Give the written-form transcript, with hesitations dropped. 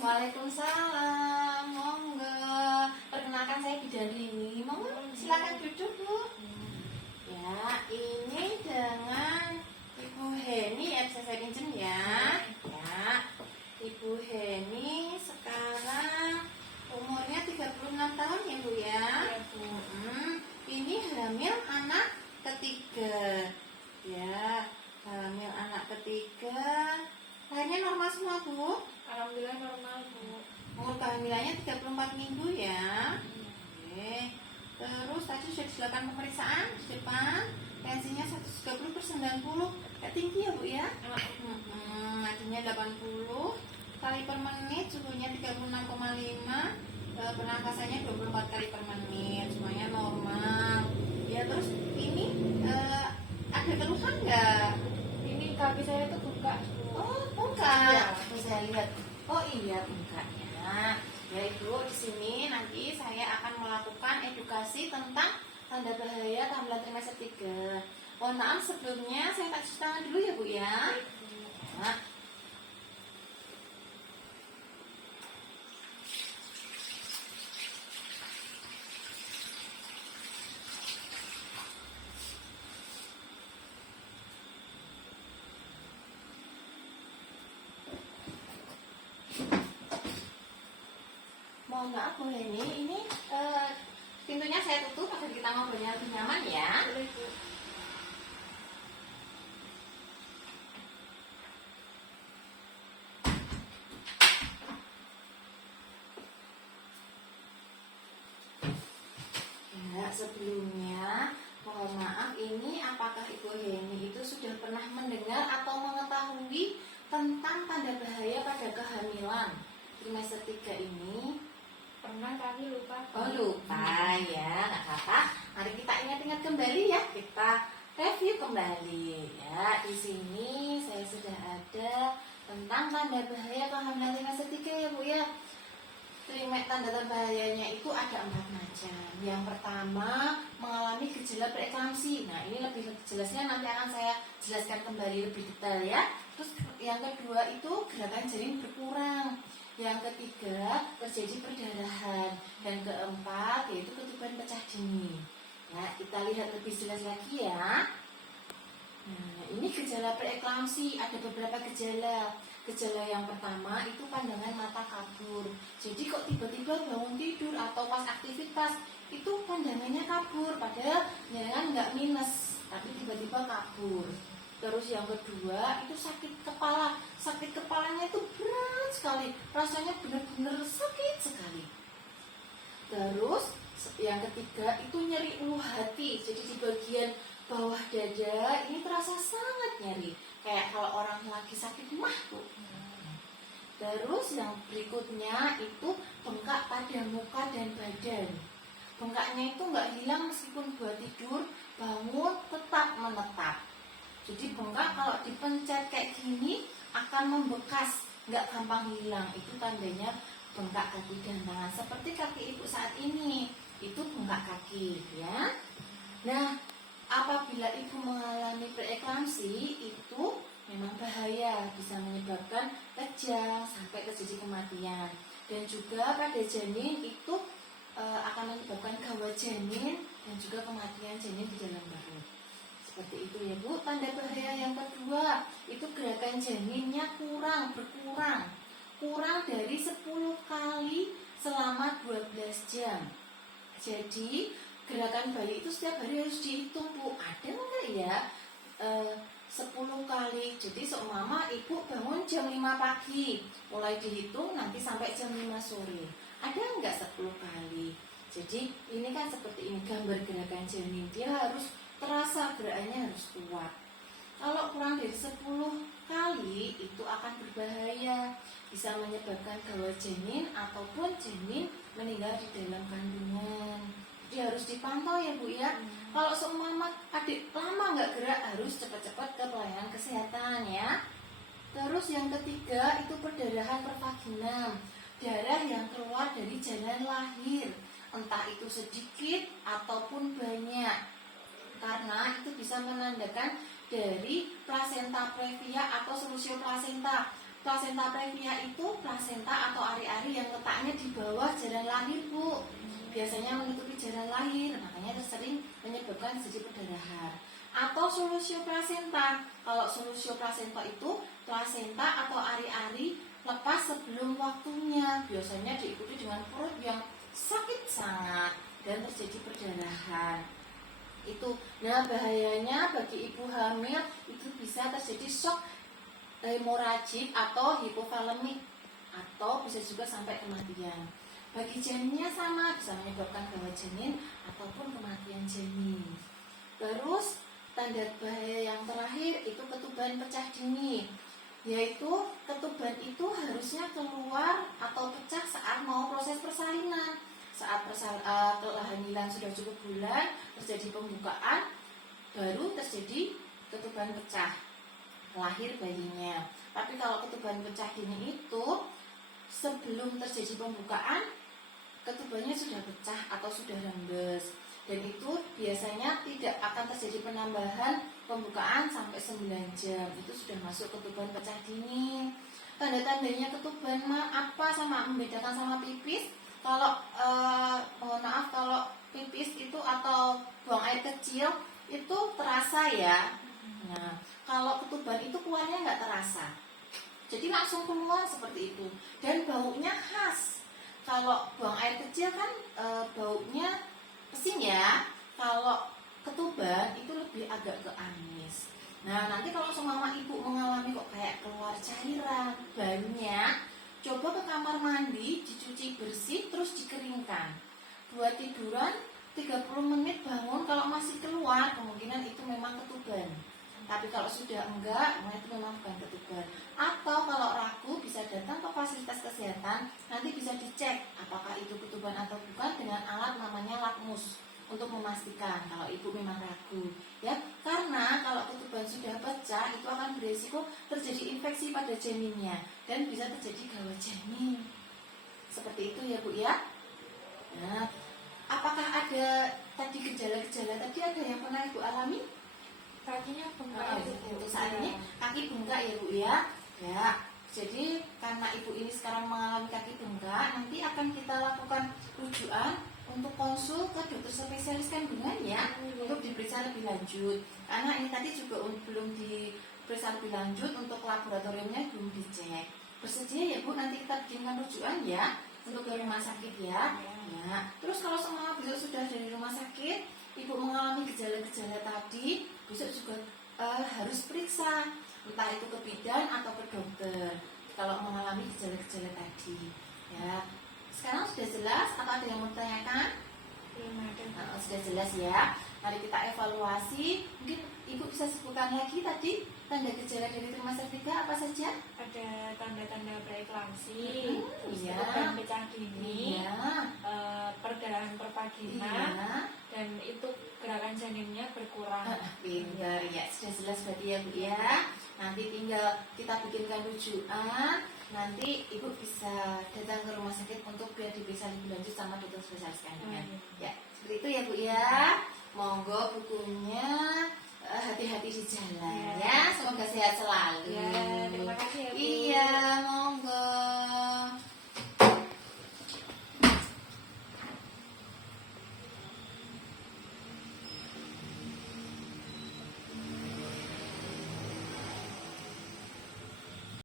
Waalaikumsalam, monggo. Perkenalkan saya Bidan Rini. Monggo silakan duduk, Bu. Ya, ini dengan Ibu Heni saya pinjem ya. Ya. Ibu Heni sekarang umurnya 36 tahun ya, Bu ya. Ini hamil anak ketiga. Ya, hamil anak ketiga. Lahirnya normal semua, Bu? Alhamdulillah normal, Bu. Umur kehamilannya 34 minggu ya. Oke. Terus tadi sudah dilakukan pemeriksaan di depan. Tensinya 130/90. Gak tinggi ya, Bu ya? Nadinya 80 kali per menit, suhunya 36,5, pernafasannya 24 kali per menit. Semuanya normal. Ya, terus ini ada keluhan nggak? Ini kaki saya tuh buka, Bu. Oh, buka. Iya. Bisa lihat. Oh iya, bukanya. Ya, Ibu, di sini nanti saya akan melakukan edukasi tentang tanda bahaya kehamilan trimester 3. Mohon maaf sebelumnya saya tak cuci tangan dulu ya, Bu ya. Ya. Mohon maaf Bu Heni, ini pintunya saya tutup agar kita ngobrolnya lebih nyaman ya. Boleh, Bu. Ya, sebelumnya mohon maaf, ini apakah Ibu Heni itu sudah pernah mendengar atau mengetahui tentang tanda bahaya pada kehamilan trimester 3 ini? Pernah tapi lupa. Oh, lupa ya, nggak apa-apa. Mari kita ingat-ingat kembali ya, kita review kembali ya. Di sini saya sudah ada tentang tanda bahaya kehamilan trimester 3 ya, Bu ya. Tanda bahayanya itu ada 4 macam. Yang pertama, mengalami gejala preeklamsi. Nah, ini lebih jelasnya nanti akan saya jelaskan kembali lebih detail ya. Terus yang kedua itu gerakan janin berkurang. Yang ketiga, terjadi perdarahan. Dan keempat, yaitu ketuban pecah dini. Ya, kita lihat lebih jelas lagi ya. Nah, ini gejala preeklamsi, ada beberapa gejala. Gejala yang pertama itu pandangan mata kabur. Jadi kok tiba-tiba bangun tidur atau pas aktivitas itu pandangannya kabur, padahal jangan nggak minus, tapi tiba-tiba kabur. Terus yang kedua itu sakit kepala. Sakit kepalanya itu berat sekali, rasanya benar-benar sakit sekali. Terus yang ketiga itu nyeri ulu hati. Jadi di bagian bawah dada ini terasa sangat nyeri, kayak kalau orang lagi sakit mah, Bu. Terus yang berikutnya itu bengkak pada muka dan badan. Bengkaknya itu nggak hilang meskipun buat tidur, bangun tetap menetap. Jadi bengkak kalau dipencet kayak gini akan membekas, nggak gampang hilang. Itu tandanya bengkak kaki dan tangan. Seperti kaki Ibu saat ini, itu bengkak kaki ya. Nah, apabila Ibu mengalami preeklamsi itu memang bahaya, bisa menyebabkan kejang sampai terjadi kematian. Dan juga pada janin itu akan menyebabkan gawat janin dan juga kematian janin di dalam perut. Seperti itu ya, Bu. Tanda bahaya yang kedua itu gerakan janinnya berkurang. Kurang dari 10 kali selama 12 jam. Jadi gerakan bayi itu setiap hari harus dihitung, Bu. Ada enggak ya 10 kali. Jadi seumpama Ibu bangun jam 5 pagi, mulai dihitung nanti sampai jam 5 sore. Ada enggak 10 kali? Jadi ini kan seperti ini gambar gerakan janin. Dia harus terasa, gerakannya harus kuat. Kalau kurang dari 10 kali itu akan berbahaya, bisa menyebabkan gawat janin ataupun janin meninggal di dalam kandungan. Jadi harus dipantau ya, Bu ya. Kalau seumpama adik lama nggak gerak, harus cepat-cepat ke pelayanan kesehatan ya. Terus yang ketiga itu perdarahan pervaginam, darah yang keluar dari jalan lahir, entah itu sedikit ataupun banyak, karena itu bisa menandakan dari plasenta previa atau selusio plasenta. plasenta previa itu plasenta atau ari-ari yang letaknya di bawah jalan lahir, Bu. Biasanya menutupi jalan lahir, makanya sering menyebabkan terjadi perdarahan. Atau solusio plasenta. Kalau solusio plasenta itu plasenta atau ari-ari lepas sebelum waktunya. Biasanya diikuti dengan perut yang sakit sangat dan terjadi perdarahan. Itu. Nah, bahayanya bagi ibu hamil itu bisa terjadi shock hemoragik atau hipovolemik atau bisa juga sampai kematian. Bagi janinnya sama, bisa menyebabkan gawat janin ataupun kematian janin. Terus tanda bahaya yang terakhir itu ketuban pecah dini, yaitu ketuban itu harusnya keluar atau pecah saat mau proses persalinan. Saat kehamilan sudah cukup bulan, terjadi pembukaan, baru terjadi ketuban pecah, lahir bayinya. Tapi kalau ketuban pecah dini itu sebelum terjadi pembukaan, ketubannya sudah pecah atau sudah rembes, dan itu biasanya tidak akan terjadi penambahan pembukaan sampai 9 jam. Itu sudah masuk ketuban pecah dini. Tanda-tandanya ketuban apa sama membedakan sama pipis? Kalau mohon maaf, kalau pipis itu atau buang air kecil itu terasa ya. Nah, kalau ketuban itu keluarnya nggak terasa, jadi langsung keluar seperti itu, dan baunya khas. Kalau buang air kecil kan baunya pesing ya. Kalau ketuban itu lebih agak ke amis. Nah, nanti kalau semua ibu mengalami kok kayak keluar cairan banyak, coba ke kamar mandi, dicuci bersih, terus dikeringkan. Buat tiduran 30 menit, bangun, kalau masih keluar kemungkinan itu memang ketuban. Tapi kalau sudah enggak, itu memang bukan ketuban. Atau kalau ragu, bisa datang ke fasilitas kesehatan, nanti bisa dicek apakah itu ketuban atau bukan dengan alat namanya lakmus untuk memastikan kalau ibu memang ragu. Ya, karena kalau ketuban sudah pecah, itu akan berisiko terjadi infeksi pada janinnya dan bisa terjadi gawat janin. Seperti itu ya Bu ya. Nah, apakah ada tadi gejala-gejala tadi ada yang pernah ibu alami? Kakinya bengkak. Untuk saat ini kaki bengkak ya Bu ya. Ya, jadi karena ibu ini sekarang mengalami kaki bengkak, nanti akan kita lakukan rujukan untuk konsul ke dokter spesialis kandungan ya, untuk diperiksa lebih lanjut. Karena ini tadi juga belum diperiksa lebih lanjut, untuk laboratoriumnya belum dicek. Bersedia ya Bu, nanti kita bikinkan rujukan ya untuk ke rumah sakit ya. Ya. Terus kalau semua besok sudah dari rumah sakit, ibu mengalami gejala-gejala tadi, besok juga harus periksa, entah itu ke bidan atau ke dokter kalau mengalami gejala-gejala tadi. Ya, sekarang sudah jelas atau ada yang mau ditanyakan? Belum ada. Nah, sudah jelas ya. Mari kita evaluasi. Mungkin ibu bisa sebutkan lagi tadi tanda gejala dari trimester 3 apa saja? Ada tanda-tanda preeklamsi, Iya. ketuban pecah dini, Iya. perdarahan pervagina, Iya. dan itu gerakan janinnya berkurang. Pintar ya, sudah jelas berarti ya Bu ya. Nanti tinggal kita bikinkan rujukan. Nanti ibu bisa datang ke rumah sakit untuk biar diperiksa lebih lanjut sama dokter spesialis kandungan. Ya, seperti itu ya Bu ya. Monggo bukunya, hati-hati di jalan ya. Semoga sehat selalu. Ya, terima kasih ya Bu.